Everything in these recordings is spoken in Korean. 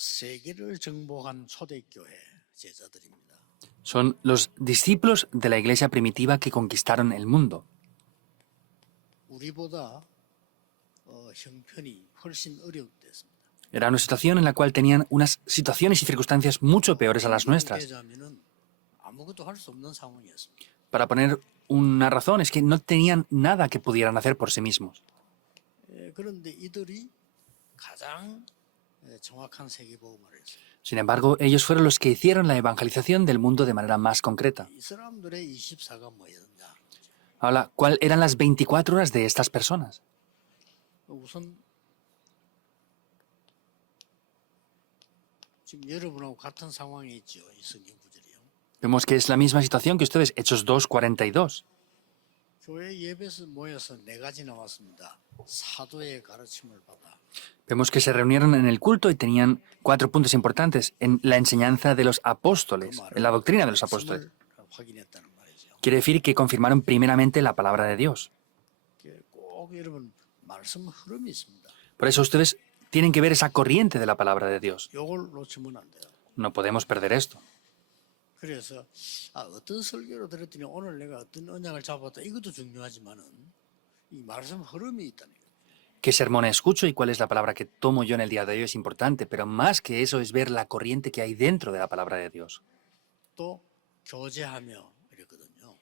세계를 정복한 초대교회 제자들입니다. Son los discípulos de la iglesia primitiva que conquistaron el mundo. 우리보다 형편이 훨씬 어려웠습니다. Era una situación en la cual tenían unas situaciones y circunstancias mucho peores a las nuestras. 대자면은 아무것도 할 수 없는 상황이었습니다. Para poner una razón, es que no tenían nada que pudieran hacer por sí mismos. 그런데 이들이 가장 정확한 세계복음을 했어요. Sin embargo, ellos fueron los que hicieron la evangelización del mundo de manera más concreta. 이 사람들의 24가 뭐였냐? Ahora, ¿cuáles eran las 24 horas de estas personas? 우선 지금 여러분하고 같은 상황에 있죠. 이 성경 구절이요. Vemos que es la misma situación que ustedes, Hechos 2:42. 교회 예배에서 모여서 네 가지 나왔습니다. 사도의 가르침을 받아. Vemos que se reunieron en el culto y tenían 4 puntos importantes en la enseñanza de los apóstoles, en la doctrina de los apóstoles. 확인했다는 말이죠. Quiere decir que confirmaron primeramente la palabra de Dios. 꼭 여러분 말씀 흐름이 있습니다. Por eso ustedes tienen que ver esa corriente de la palabra de Dios. 이걸 놓치면 안 돼요. No podemos perder esto. 그래서 어떤 설교를 들었더니 오늘 내가 어떤 언약을 잡았다 이것도 중요하지만은 이 말씀 흐름이 있다는 거예요. ¿Qué sermón escucho y cuál es la palabra que tomo yo en el día de hoy es importante? Pero más que eso es ver la corriente que hay dentro de la palabra de Dios. 또 교제하며 이랬거든요.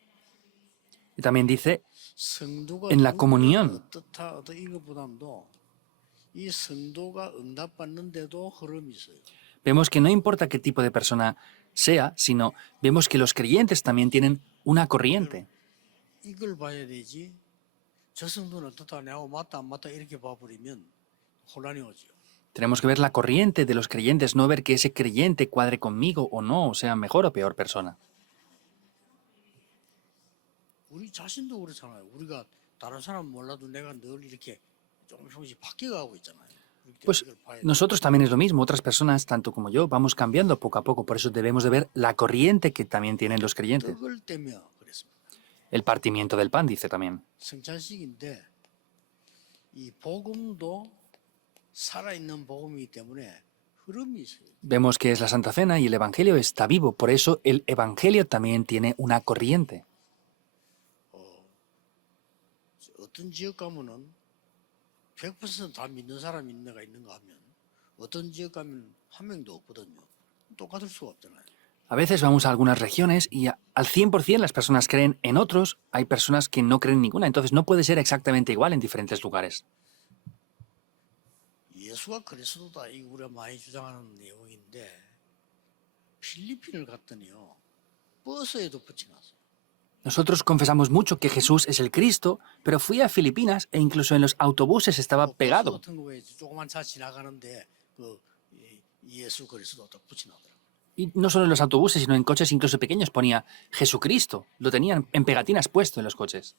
Y también dice, 성도가 en la comunión. 어떻다 어떤 이것보다도 이 성도가 응답받는데도 흐름이 있어요. Vemos que no importa qué tipo de persona sea, sino vemos que los creyentes también tienen una corriente. 이걸 봐야 되지. 저 성도는 어떻다 내하고 맞다 안 맞다 이렇게 봐버리면 혼란이 오죠. Tenemos que ver la corriente de los creyentes, no ver que ese creyente cuadre conmigo o no, o sea mejor o peor persona. 우리 자신도 그렇잖아요. 우리가 다른 사람 몰라도 내가 늘 이렇게 조금씩 바뀌어가고 있잖아요. Pues nosotros también es lo mismo, otras personas, tanto como yo, vamos cambiando poco a poco, por eso debemos de ver la corriente que también tienen los creyentes. 떡을 떼며 그랬습니다. El partimiento del pan, dice también. 성찬식인데 이 복음도 살아있는 복음이기 때문에 흐름이 있어요. Vemos que es la Santa Cena y el Evangelio está vivo, por eso el Evangelio también tiene una corriente. 어떤 지역 가면은 100%다 믿는 사람이 있는가 하면 어떤 지역 가면 한 명도 없거든요. 똑같을 수가 없잖아요. A veces vamos a algunas regiones y al 100% las personas creen en otros, hay personas que no creen en ninguna, entonces no puede ser exactamente igual en diferentes lugares. 예수가 그리스도다 이거 우리가 많이 주장하는 내용인데 필리핀을 갔더니요 버스에도 붙여놨어요. Nosotros confesamos mucho que Jesús es el Cristo, pero fui a Filipinas e incluso en los autobuses estaba pegado. 버스 같은 거에 조그만 차 지나가는데 그 예수 그리스도다 붙여놨더라고요. Y no solo en los autobuses, sino en coches incluso pequeños ponía Jesucristo. Lo tenían en pegatinas puesto en los coches.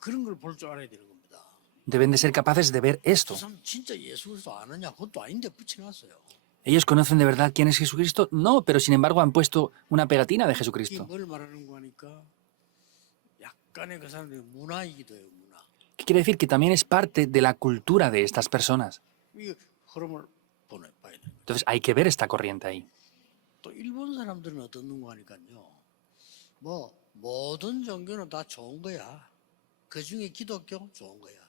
그런 걸 볼 줄 알아야 되는 겁니다. Deben de ser capaces de ver esto. 그 사람 진짜 예수 그리스도 아느냐 그것도 아닌데 붙여놨어요. ¿Ellos conocen de verdad quién es Jesucristo? No, pero sin embargo han puesto una pegatina de 이게 Jesucristo. 뭘 말하는 거니까 약간의 그 사람들의 문화이기도 해요. 문화. ¿Qué quiere decir? Que también es parte de la cultura de estas personas. 이 흐름을 봐야 돼요. Entonces hay que ver esta corriente ahí. 또 일본 사람들은 어떤 거 하니까요. 뭐 모든 종교는 다 좋은 거야. 그 중에 기독교 좋은 거야.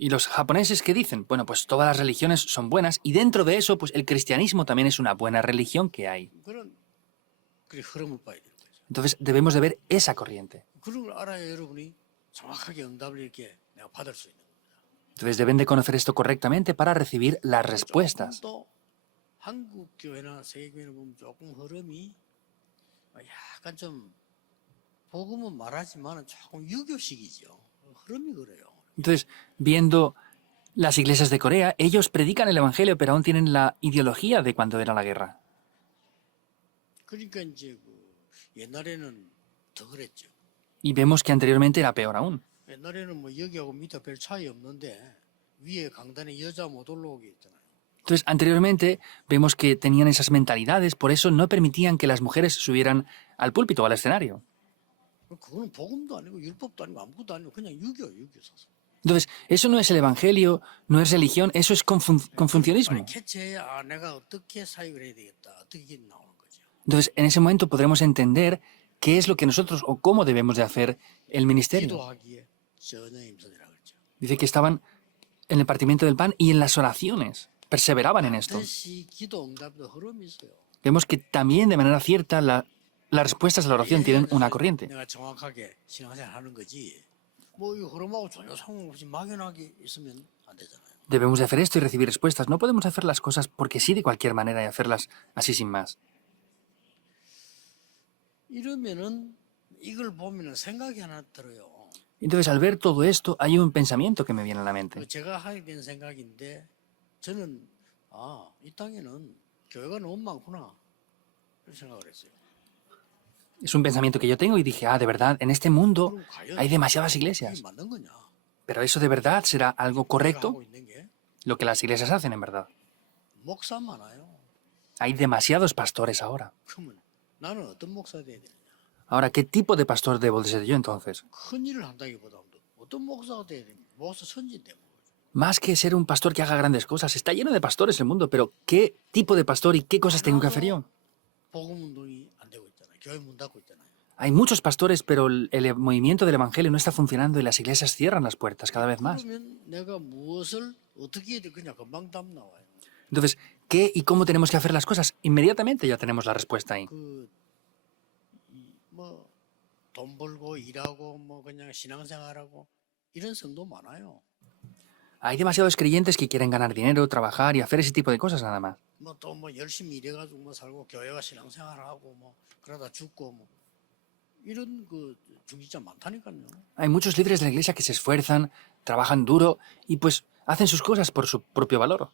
¿Y los japoneses qué dicen? Bueno, pues todas las religiones son buenas y dentro de eso, pues el cristianismo también es una buena religión que hay. 그런 그 흐름을 봐야 되는 거죠. Entonces debemos de ver esa corriente. 그런 걸 알아야 여러분이 정확하게 응답을 이렇게 내가 받을 수 있는 겁니다. Entonces deben de conocer esto correctamente para recibir las respuestas. 또 한국 교회나 세계 교회를 보면 조금 흐름이 약간 좀 복음은 말하지만 조금 유교식이죠. 흐름이 그래요. Entonces, viendo las iglesias de Corea, ellos predican el Evangelio, pero aún tienen la ideología de cuando era la guerra. 그러니까 이제 그 옛날에는 더 그랬죠. Y vemos que anteriormente era peor aún. 옛날에는 뭐 여기하고 밑에 별 차이 없는데 위에 강단에 여자 못 올라오게 했잖아요. Entonces, anteriormente vemos que tenían esas mentalidades, por eso no permitían que las mujeres subieran al púlpito o al escenario. 그거는 복음도 아니고 율법도 아니고 아무것도 아니고 그냥 유교 사상. Entonces, eso no es el evangelio, no es religión, eso es confucianismo. 캐치해야 내가 어떻게 사역을 해야 되겠다. 어떻게 나오는 거죠. Entonces, en ese momento podremos entender qué es lo que nosotros o cómo debemos de hacer el ministerio. 기도하기에 전혀 힘쓰더라 그랬죠. Dice que estaban en el partimiento del pan y en las oraciones. Perseveraban en esto. 반드시 기도 응답도 흐름이 있어요. Vemos que también de manera cierta las respuestas a la oración tienen una corriente. 내가 정확하게 신앙생활 하는 거지. 뭐 이 흐름하고 전혀 상관없이 막연하게 있으면 안 되잖아요. Debemos de hacer esto y recibir respuestas. No podemos hacer las cosas porque sí de cualquier manera y hacerlas así sin más. 이러면은 이걸 보면은 생각이 하나 들어요. Entonces, al ver todo esto, hay un pensamiento que me viene a la mente. 제가 하게 된 생각인데 저는 이 땅에는 교회가 너무 많구나 이렇게 생각을 했어요. Es un pensamiento que yo tengo y dije, de verdad, en este mundo 그럼 과연 hay demasiadas 이게 iglesias. 맞는 거냐? Pero eso de verdad será algo 내가 correcto, 하고 있는 게 lo que las iglesias hacen en verdad. 목사 많아요. Hay demasiados pastores ahora. 그러면 나는 어떤 목사 돼야 되느냐? Ahora, ¿qué tipo de pastor debo de ser yo entonces? 큰 일을 한다기보다도 어떤 목사가 돼야 되냐? 목사 선진대. Más que ser un pastor que haga grandes cosas, está lleno de pastores el mundo, pero ¿qué tipo de pastor y qué cosas tengo que hacer yo? 복음 운동이 안 되고 있잖아요. 교회 문 닫고 있잖아요. Hay muchos pastores, pero el movimiento del evangelio no está funcionando y las iglesias cierran las puertas cada vez más. 그러면 내가 무엇을 어떻게 해야 돼? 그냥 금방 답 나와요. Entonces, ¿qué y cómo tenemos que hacer las cosas? Inmediatamente ya tenemos la respuesta ahí. 돈 벌고 일하고 뭐 그냥 신앙생활하고 이런 성도 많아요. Hay demasiados creyentes que quieren ganar dinero, trabajar y hacer ese tipo de cosas nada más. 또 열심히 일해가지고 뭐 살고 교회가 신앙생활하고 뭐 그러다 죽고 뭐 이런 중직자 많다니까요. Hay muchos líderes de la iglesia que se esfuerzan, trabajan duro y pues hacen sus cosas por su propio valor.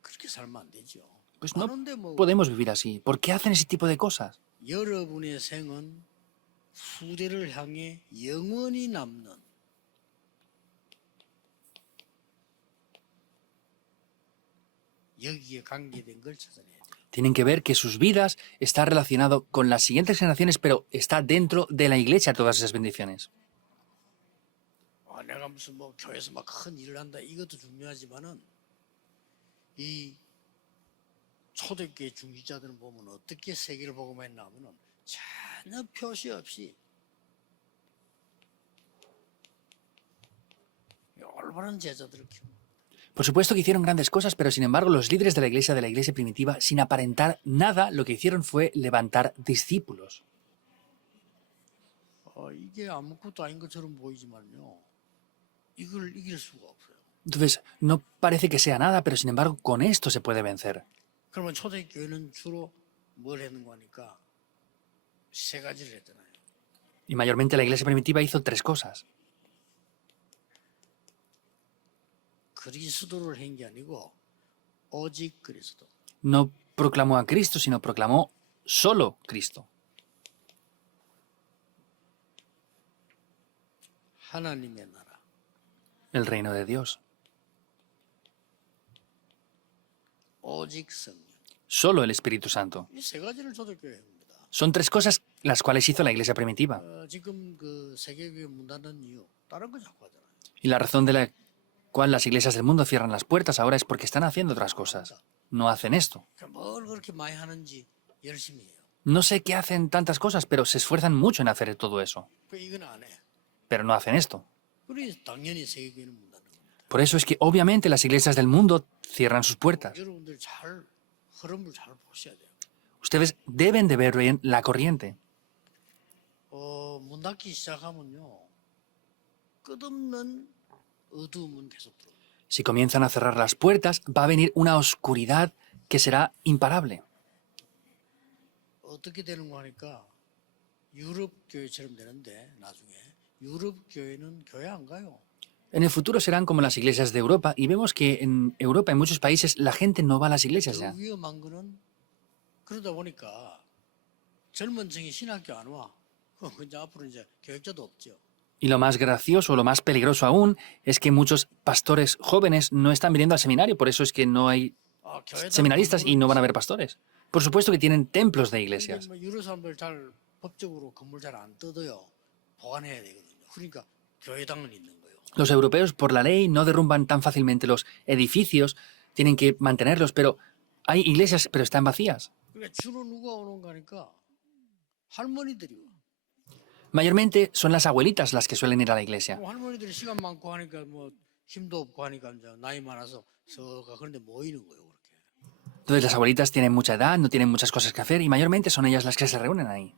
그렇게 살면 안 되죠. Pues no 그런데 뭐 podemos vivir así. ¿Por qué hacen ese tipo de cosas? 여러분의 생은 후대를 향해 영원히 남는 여기에 관계된 걸 찾아내야 돼요. Tienen que ver que sus vidas está relacionado con las siguientes generaciones, pero está dentro de la iglesia todas esas bendiciones. 내가 무슨 뭐 교회에서 막 큰 일을 한다 이것도 중요하지만은 이 초대교회 중직자들은 보면 어떻게 세계를 복음했나 하면은 전혀 표시 없이 올바른 제자들을 키우는. Por supuesto que hicieron grandes cosas, pero sin embargo los líderes de la iglesia primitiva, sin aparentar nada, lo que hicieron fue levantar discípulos. 이게 아무것도 아닌 것처럼 보이지만요. 이걸 이길 수가 없어요. Entonces, no parece que sea nada, pero sin embargo con esto se puede vencer. 그러면 초대교회는 주로 뭘 했는가 하니까 세 가지를 했잖아요. Y mayormente la iglesia primitiva hizo tres cosas. 그리스도를 한 게 아니고 오직 그리스도. No proclamó a Cristo, sino proclamó solo Cristo. 하나님의 나라. El reino de Dios. 오직 성령. Solo el Espíritu Santo. 이 세 가지를 초대교회 합니다. Son tres cosas las cuales hizo la iglesia primitiva. 지금 그 세계교회 문 닫는 이유 다른 거 자꾸 하잖아요. Y la razón de la cual las iglesias del mundo cierran las puertas ahora es porque están haciendo otras cosas. No hacen esto. 뭘 그렇게 많이 하는지 열심히 해요. No sé qué hacen tantas cosas, pero se esfuerzan mucho en hacer todo eso. 이건 안 해. Pero no hacen esto. 그래서 당연히 세계교회는 문 닫는 겁니다. Por eso es que obviamente las iglesias del mundo cierran sus puertas. 여러분들 흐름을 잘 보셔야 돼요. Ustedes deben de ver bien la corriente. 문 닫기 시작하면요. 끝없는 어두움은 계속 들어요. Si comienzan a cerrar las puertas, va a venir una oscuridad que será imparable. 어떻게 되는 거 하니까 유럽 교회처럼 되는데 나중에 유럽 교회는 교회 안 가요. En el futuro serán como las iglesias de Europa y vemos que en Europa, en muchos países, la gente no va a las iglesias 더 ya. 위험한 거는 그러다 보니까 젊은 층이 신학교 안 와. 이제 앞으로 이제 교육자도 없죠. Y lo más gracioso, lo más peligroso aún, es que muchos pastores jóvenes no están viniendo al seminario, por eso es que no hay seminaristas y no van a haber pastores. Por supuesto que tienen templos de iglesias. 유럽 사람들 잘 법적으로 건물 잘 안 뜯어요. 보관해야 되거든요. 그러니까 교회당은 있는 거예요. Los europeos, por la ley, no derrumban tan fácilmente los edificios, tienen que mantenerlos, pero hay iglesias, pero están vacías. 그러니까 주로 누가 오는 거니까 할머니들이 와. Mayormente son las abuelitas las que suelen ir a la iglesia. 뭐 할머니들이 시간 많고 하니까 뭐 힘도 없고 하니까 이제 나이 많아서 서가 그런데 모이는 거예요, 그렇게. Entonces las abuelitas tienen mucha edad, no tienen muchas cosas que hacer y mayormente son ellas las que se reúnen ahí.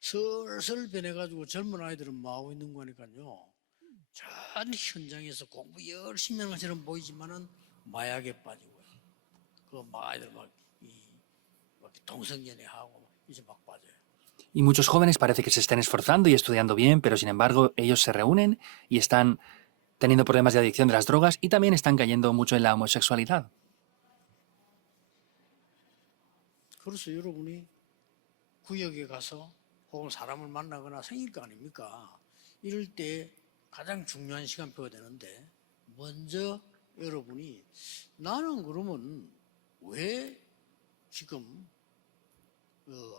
슬슬 변해가지고 젊은 아이들은 뭐 하고 있는 거니까요. 전 현장에서 공부 열심히 하는 것처럼 보이지만은 마약에 빠지고요. 그 막 아이들 막 동성연애 하고 이제 막 빠져요. Y muchos jóvenes parece que se estén esforzando y estudiando bien, pero sin embargo ellos se reúnen y están teniendo problemas de adicción de las drogas y también están cayendo mucho en la homosexualidad. 그래서 여러분이 구역에 가서 혹은 사람을 만나거나 생길 거 아닙니까? 이럴 때 가장 중요한 시간표가 되는데 먼저 여러분이 나는 그러면 왜 지금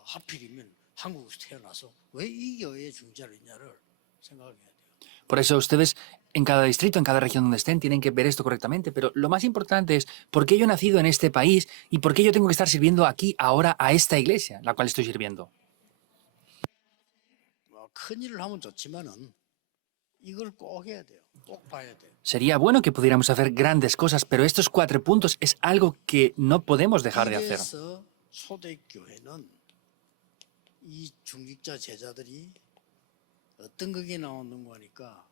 하필이면 한국에서 태어나서 왜 이 교회에 중자를 있냐를 생각해야 돼요. Por eso ustedes en cada distrito, en cada región donde estén, tienen que ver esto correctamente, pero lo más importante es por qué yo he nacido en este país y por qué yo tengo que estar sirviendo aquí ahora a esta iglesia, la cual estoy sirviendo. 큰 일을 하면 좋지만은 이걸 꼭 해야 돼요. 꼭 봐야 돼요. Sería bueno que pudiéramos hacer grandes cosas, pero estos 4 puntos es algo que no podemos dejar de hacer. 그래서 초대교회는 이 중직자 제자들이 어떤 거기 나오는 거니까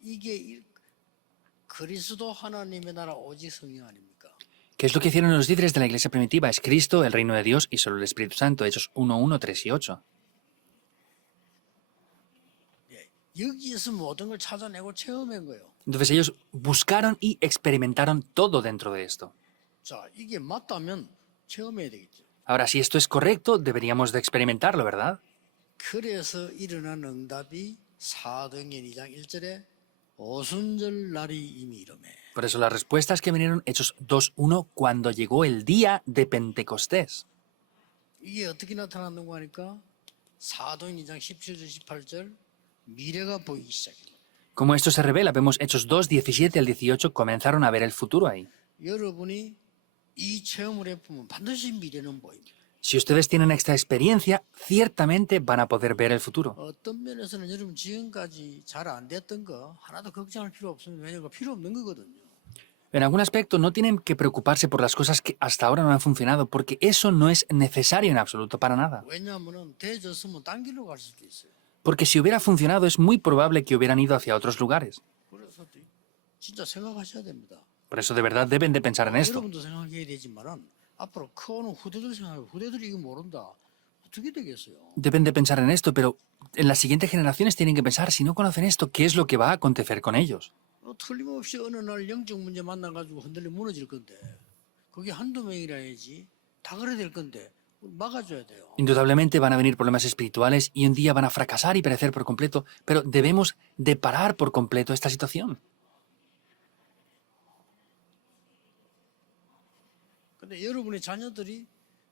이게 그리스도 하나님의 나라 오직 성령 아닙니까? ¿Qué es lo que hicieron los líderes de la iglesia primitiva? Es Cristo, el reino de Dios y solo el Espíritu Santo, Hechos 1:1, 3 y 8. 여기에서 모든 걸 찾아내고 체험한 거예요. Entonces ellos buscaron y experimentaron todo dentro de esto. 자, 이게 맞다면 체험해야 되겠죠. Ahora, si esto es correcto, deberíamos de experimentarlo, ¿verdad? 그래서 일어난 응답이 사도행전 2장 1절에 오순절 날이 이미 이르매. Por eso las respuestas que vinieron, Hechos 2:1, cuando llegó el día de Pentecostés. 이게 어떻게 나타났는가 하니까 사도행전 2장 17절 18절 미래가 보이기 시작해요. Como esto se revela, vemos Hechos 2, 17 al 18, comenzaron a ver el futuro ahí. 여러분이 이 체험을 해보면 반드시 미래는 보입니다. Si ustedes tienen esta experiencia, ciertamente van a poder ver el futuro. 어떤 면에서는 여러분 지금까지 잘 안 됐던 거 하나도 걱정할 필요 없으면 왜냐면 필요 없는 거거든요. En algún aspecto no tienen que preocuparse por las cosas que hasta ahora no han funcionado, porque eso no es necesario en absoluto para nada. 왜냐하면 돼졌으면 딴 길로 갈 수도 있어요. Porque si hubiera funcionado es muy probable que hubieran ido hacia otros lugares. 그래서 진짜 생각하셔야 됩니다. Por eso de verdad deben de pensar en esto. 여러분도 생각해야 되지만은 앞으로 커오는 후대들 생각해. 후대들이 이거 모른다. 어떻게 되겠어요? Deben de pensar en esto, pero en las siguientes generaciones tienen que pensar, si no conocen esto, ¿qué es lo que va a acontecer con ellos? 틀림없이 어느 날 영적 문제 만나가지고 흔들려 무너질 건데 그게 한두 명이라 해야지 다 그래 될 건데 막아줘야 돼요. Indudablemente van a venir problemas espirituales y un día van a fracasar y perecer por completo, pero debemos de parar por completo esta situación. 근데 여러분의 자녀들이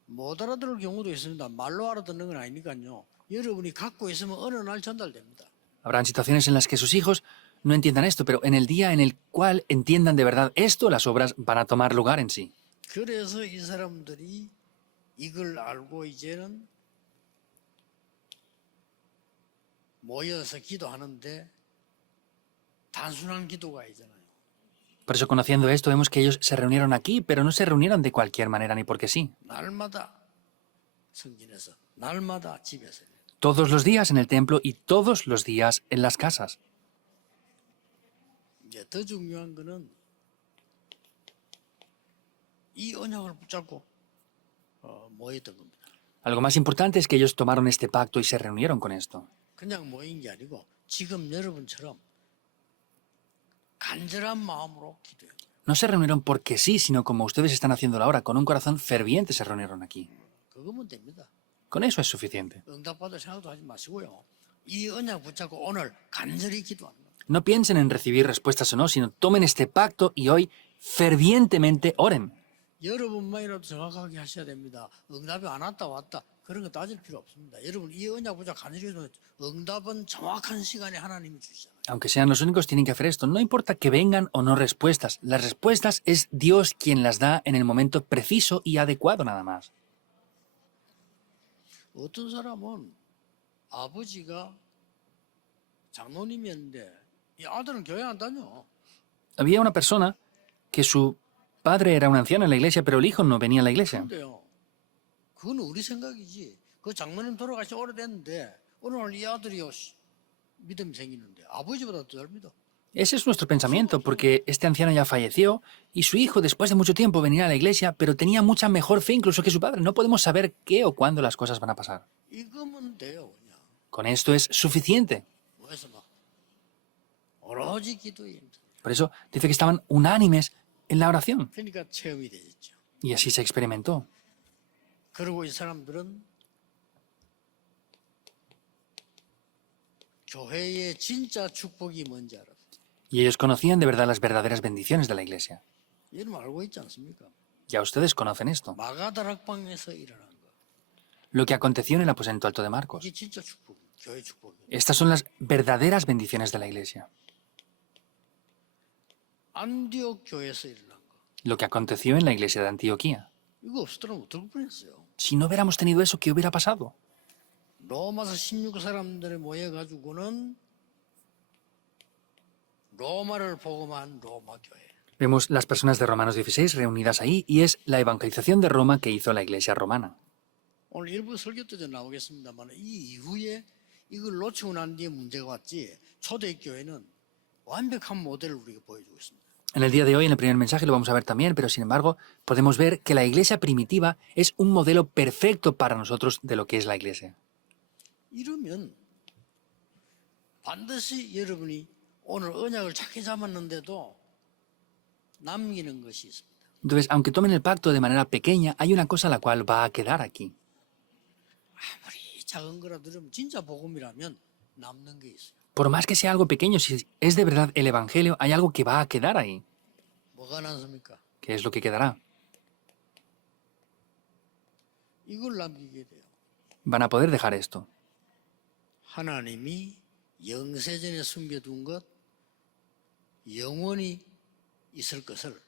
못 알아들을 경우도 있습니다. 말로 알아듣는 건 아니니까요. 여러분이 갖고 있으면 어느 날 전달됩니다. Habrán situaciones en las que sus hijos no entiendan esto, pero en el día en el cual entiendan de verdad esto, las obras van a tomar lugar en sí. 그래서 이 사람들이 이걸 알고 이제는 모여서 기도하는데 단순한 기도가 아니잖아요. Por eso, conociendo esto, vemos que ellos se reunieron aquí, pero no se reunieron de cualquier manera ni porque sí. 날마다 성전에서, 날마다 집에서. Todos los días en el templo y todos los días en las casas. 이제 더 중요한 거는 이 언약을 붙잡고 모였던 겁니다. Algo más importante es que ellos tomaron este pacto y se reunieron con esto. 그냥 모인 게 아니고 지금 여러분처럼 간절한 마음으로 기도해요. No se reunieron porque sí, sino como ustedes están haciéndolo ahora, con un corazón ferviente se reunieron aquí. 그거면 됩니다. Con eso es suficiente. 응답받을 생각도 하지 마시고요. 이 언약 붙잡고 오늘 간절히 기도하는 거예요. No piensen en recibir respuestas o no, sino tomen este pacto y hoy fervientemente oren. 여러분만이라도 정확하게 하셔야 됩니다. 응답이 안 왔다 그런 거 따질 필요 없습니다. 여러분 이 언약 보자 간절히 응답은 정확한 시간에 하나님이 주시잖아요. Aunque sean los únicos, tienen que hacer esto. No importa que vengan o no respuestas. Las respuestas es Dios quien las da en el momento preciso y adecuado nada más. 어떤 사람은 아버지가 장로님이었는데 이 아들은 교회 안 다녀. Había una persona que su padre era un anciano en la iglesia, pero el hijo no venía a la iglesia. 근데요, 그건 우리 생각이지. 그 장로님 돌아가시 오래됐는데 어느 날 이 아들이 믿음이 생기는데 아버지보다 더 잘 믿어. Ese es nuestro pensamiento, porque este anciano ya falleció y su hijo, después de mucho tiempo, venía a la iglesia, pero tenía mucha mejor fe incluso que su padre. No podemos saber qué o cuándo las cosas van a pasar. 이거면 돼요, 그냥. Con esto es suficiente. 그래서 막 오로지 기도에 힘들어. Por eso dice que estaban unánimes en la oración. 그러니까 체험이 되겠죠. Y así se experimentó. 그리고 이 사람들은 교회의 진짜 축복이 뭔지 알았어요. Y ellos conocían de verdad las verdaderas bendiciones de la iglesia. 여러분 알고 있지 않습니까? Ya ustedes conocen esto. 마가다락방에서 일어난 거. Lo que aconteció en el aposento alto de Marcos. 이게 진짜 축복, 교회 축복이에요. Estas son las verdaderas bendiciones de la iglesia. 안디옥 교회에서 일어난 거. Lo que aconteció en la iglesia de Antioquía. 이거 없었더라면 어떨 뻔했어요. Si no hubiéramos tenido eso, ¿qué hubiera pasado? 로마서 16 사람들이 모여가지고는 로마를 복음한 로마 교회. Vemos las personas de Romanos 16 reunidas ahí y es la evangelización de Roma que hizo la iglesia romana. 오늘 일부 설교 때도 나오겠습니다만 이 이후에 이걸 놓치고 난 뒤에 문제가 왔지 초대교회는 완벽한 모델을 우리가 보여주고 있습니다. En el día de hoy, en el primer mensaje, lo vamos a ver también, pero sin embargo, podemos ver que la iglesia primitiva es un modelo perfecto para nosotros de lo que es la iglesia. 이러면 반드시 여러분이 오늘 언약을 착히 잡았는데도 남기는 것이 있습니다. Entonces, aunque tomen el pacto de manera pequeña, hay una cosa la cual va a quedar aquí. 아무리 작은 거라도 여러분 진짜 복음이라면 남는 게 있어요. Por más que sea algo pequeño, si es de verdad el evangelio, hay algo que va a quedar ahí. 뭐가 남습니까? ¿Qué es lo que quedará? 이걸 남기게 돼요. Van a poder dejar esto. 하나님이 영세전에 숨겨둔 것 영원히 있을 것을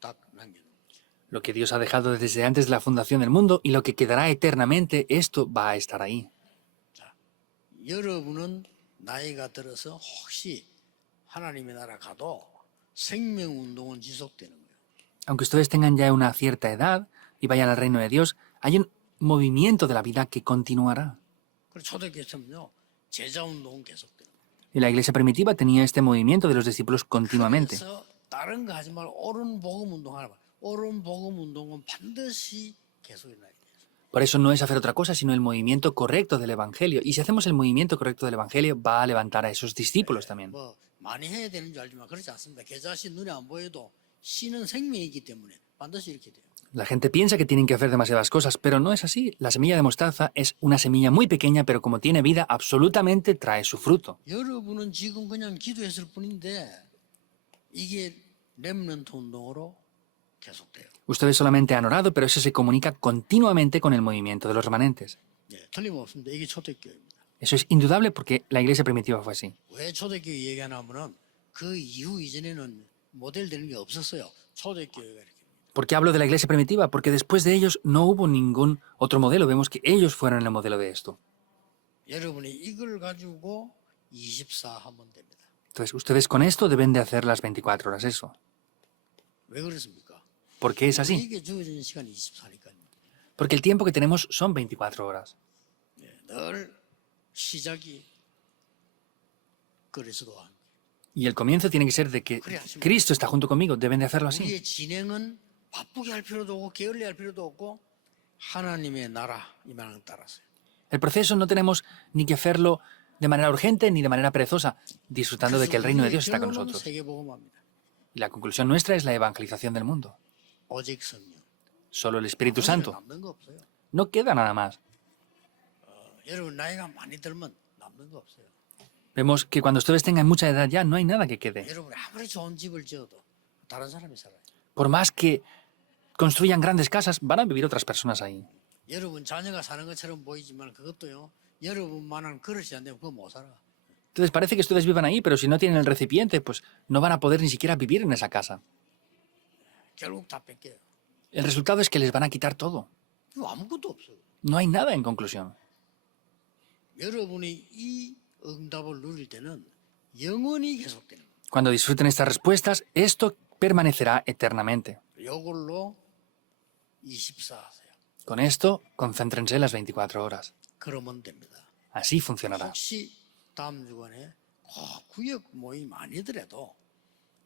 딱 남겨놓은 거죠. Lo que Dios ha dejado desde antes de la fundación del mundo y lo que quedará eternamente, esto va a estar ahí. 자, 여러분은 나이가 들어서 혹시 하나님의 나라 가도 생명운동은 지속되는 거예요. Aunque ustedes tengan ya una cierta edad y vayan al reino de Dios, hay un movimiento de la vida que continuará. 그리고 초대교회처럼요 제자운동은 계속되는 거예요. Y la iglesia primitiva tenía este movimiento de los discípulos continuamente. 그래서 다른 거 하지 말고 옳은 복음운동 하라. 옳은 복음운동은 반드시 계속 일어나야 돼요. Por eso no es hacer otra cosa, sino el movimiento correcto del evangelio. Y si hacemos el movimiento correcto del evangelio, va a levantar a esos discípulos también. 뭐 많이 해야 되는 줄 알지만 그렇지 않습니다. 계좌시 눈에 안 보여도 씨는 생명이기 때문에 반드시 이렇게 돼요. La gente piensa que tienen que hacer demasiadas cosas, pero no es así. La semilla de mostaza es una semilla muy pequeña, pero como tiene vida, absolutamente trae su fruto. 여러분은 지금 그냥 기도했을 뿐인데 이게 렘넌트 운동으로 계속돼요. Ustedes solamente han orado, pero eso se comunica continuamente con el movimiento de los remanentes. 예, 틀림없습니다. 이게 초대교회입니다. Eso es indudable porque la iglesia primitiva fue así. 왜 초대교회 얘기하냐면은 그 이후 이전에는 모델 되는 게 없었어요. 초대교회가 이렇게. ¿Por qué hablo de la iglesia primitiva? Porque después de ellos no hubo ningún otro modelo. Vemos que ellos fueron el modelo de esto. 여러분이 이걸 가지고 24 하면 됩니다. Entonces, ustedes con esto deben de hacer las 24 horas eso. 왜 그렇습니까? ¿Por qué es así? 이게 주어지는 시간이 24니까요. Porque el tiempo que tenemos son 24 horas. 늘 시작이 그리스도와 함께. Y el comienzo tiene que ser de que Cristo está junto conmigo. Deben de hacerlo así. 우리의 진행은 바쁘게 할 필요도 없고 게을리 할 필요도 없고 하나님의 나라 이 말을 따라서요. El proceso no tenemos ni que hacerlo de manera urgente ni de manera perezosa, disfrutando de que el reino de Dios está con nosotros. 세계복음합니다. Y la conclusión nuestra es la evangelización del mundo. 오직 성령. Solo el Espíritu Santo. 남는 거 없어요. No queda nada más. 여러분 나이가 많이 들면 남는 거 없어요. Vemos que cuando ustedes tengan mucha edad ya no hay nada que quede. 여러분 아무리 좋은 집을 지어도 다른 사람이 살아요. Por más que construyan grandes casas, van a vivir otras personas ahí. 여러분 자녀가 사는 것처럼 보이지만 그것도요. 여러분만한 그릇이 안 되면 그거 못 살아. Entonces parece que ustedes vivan ahí, pero si no tienen el recipiente, pues no van a poder ni siquiera vivir en esa casa. 결국 다 뺏겨요. El resultado es que les van a quitar todo. 그거 아무것도 없어. No hay nada en conclusión. 여러분이 이 응답을 누릴 때는 영원히 계속되는 거예요. Cuando disfruten estas respuestas, esto permanecerá eternamente. 이걸로 24 하세요. Con esto, concéntrense las 24 horas. 그러면 됩니다. Así funcionará. 혹시 다음 주간에 구역 모임이 아니더라도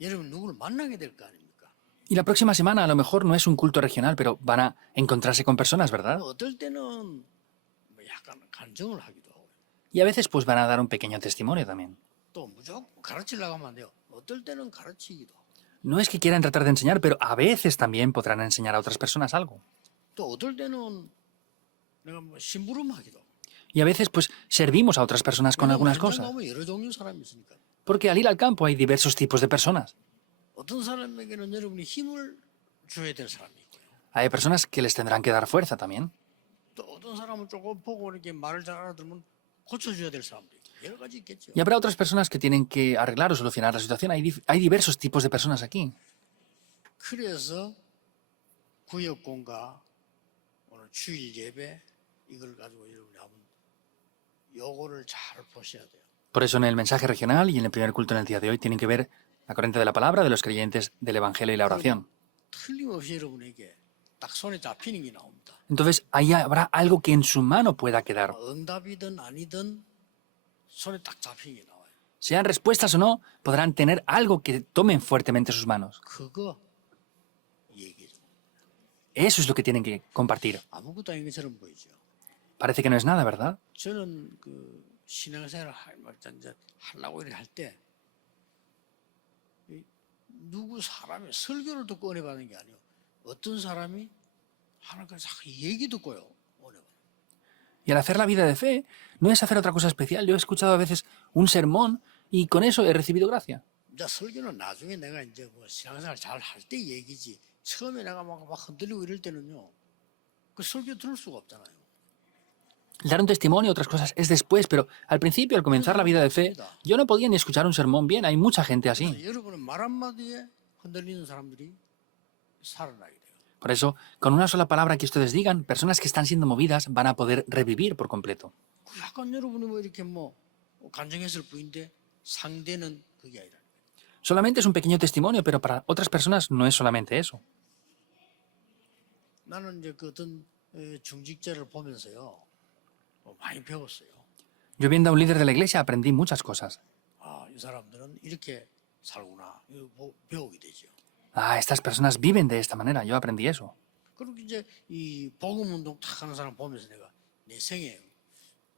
여러분 누구를 만나게 될 거 아닙니까? Y la próxima semana a lo mejor no es un culto regional, pero van a encontrarse con personas, ¿verdad? 어떨 때는 뭐 약간 간증을 하기도 하고요. Y a veces pues van a dar un pequeño testimonio también. 또 무조건 가르치려고 하면 안 돼요. 어떨 때는 가르치기도 하고. No es que quieran tratar de enseñar, pero a veces también podrán enseñar a otras personas algo. 또 어떨 때는 내가 뭐 심부름하기도 하고. Y a veces pues servimos a otras personas con algunas cosas. 가면 여러 종류 사람이 있으니까. Porque al ir al campo hay diversos tipos de personas. 어떤 사람에게는 여러분이 힘을 줘야 될 사람이 있고요. Hay personas que les tendrán que dar fuerza también. 또 어떤 사람은 조금 보고 이렇게 말을 잘 알아들으면 고쳐줘야 될 사람도 있고. 여러 가지 있겠죠. Y habrá otras personas que tienen que arreglar o solucionar la situación. Hay diversos tipos de personas aquí. 그래서 구역공과 오늘 주일 예배 이걸 가지고 여러분이 한번 요거를 잘 보셔야 돼요. Por eso en el mensaje regional y en el primer culto en el día de hoy tienen que ver la corriente de la palabra de los creyentes del Evangelio y la oración. 틀림없이 여러분에게 딱 손에 잡히는 게 나옵니다. Entonces ahí habrá algo que en su mano pueda quedar. 응답이든 아니든 손에 딱 잡히는 게 나와요. Sean respuestas o no, podrán tener algo que tomen fuertemente sus manos. 그거 얘기죠. Eso es lo que tienen que compartir. 아무것도 아닌 것처럼 보이죠. Parece que no es nada, ¿verdad? 저는 그 신앙생활을 이제 하려고 이렇게 할 때 누구 사람이 설교를 듣고 은혜 받는 게 아니에요. 어떤 사람이 하나님께 자꾸 얘기 듣고요. 은혜 받는. Y al hacer la vida de fe, no es hacer otra cosa especial. Yo he escuchado a veces un sermón y con eso he recibido gracia. 이제 설교는 나중에 내가 이제 뭐 신앙생활 잘 할 때 얘기지. 처음에 내가 막 흔들리고 이럴 때는요. 그 설교 들을 수가 없잖아요. Dar un testimonio, otras cosas, es después, pero al principio, al comenzar la vida de fe, yo no podía ni escuchar un sermón bien. Hay mucha gente así. 여러분은 말 한마디에 흔들리는 사람들이 살아나게 돼요. Por eso, con una sola palabra que ustedes digan, personas que están siendo movidas van a poder revivir por completo. 약간 여러분이 뭐 이렇게 뭐 간증했을 뿐인데 상대는 그게 아니라. Solamente es un pequeño testimonio, pero para otras personas no es solamente eso. 나는 이제 그 어떤 중직자를 보면서요. 많이 배웠어요. Yo viendo a un líder de la iglesia aprendí muchas cosas. 아, 이 사람들은 이렇게 살구나. 이거 배우게 되죠. Ah, estas personas viven de esta manera. Yo aprendí eso. 그리고 이제 이 복음 운동 탁 하는 사람 보면서 내가 내 생에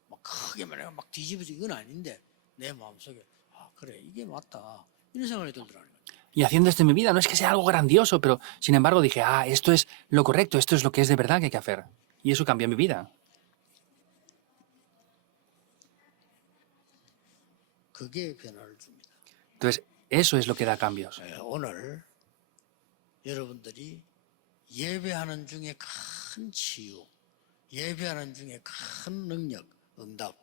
막 크게 내가 막 뒤집어지 이건 아닌데 내 마음속에 아 그래 이게 맞다 이런 생각이 들더라고요. Y haciendo esto en mi vida no es que sea algo grandioso, pero sin embargo dije, ah, esto es lo correcto, esto es lo que es de verdad que hay que hacer. Y eso cambió mi vida. 그게 변화를 줍니다. Entonces, eso es lo que da cambios. 오늘 여러분들이 예배하는 중에 큰 치유, 예배하는 중에 큰 능력, 응답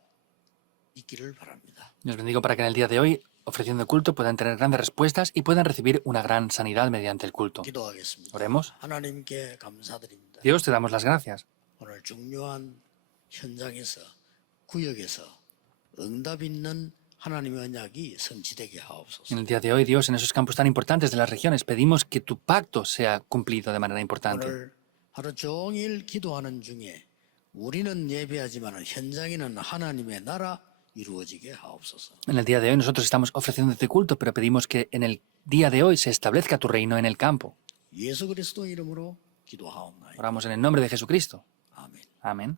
있기를 바랍니다. Les bendigo para que en el día de hoy, ofreciendo el culto, puedan tener grandes respuestas y puedan recibir una gran sanidad mediante el culto. 기도하겠습니다. Oremos. 하나님께 감사드립니다. Dios, te damos las gracias. 오늘 중요한 현장에서 구역에서 응답 있는 하나님의 언약이 성취되게 하옵소서. En el día de hoy, Dios, en esos campos tan importantes de las regiones, pedimos que tu pacto sea cumplido de manera importante. 오늘 하루 종일 기도하는 중에 우리는 예배하지만 현장에는 하나님의 나라 이루어지게 하옵소서. En el día de hoy nosotros estamos ofreciendo este culto, pero pedimos que en el día de hoy se establezca tu reino en el campo. 예수 그리스도 이름으로 기도하옵나이다. Oramos en el nombre de Jesucristo. 아멘. Amén.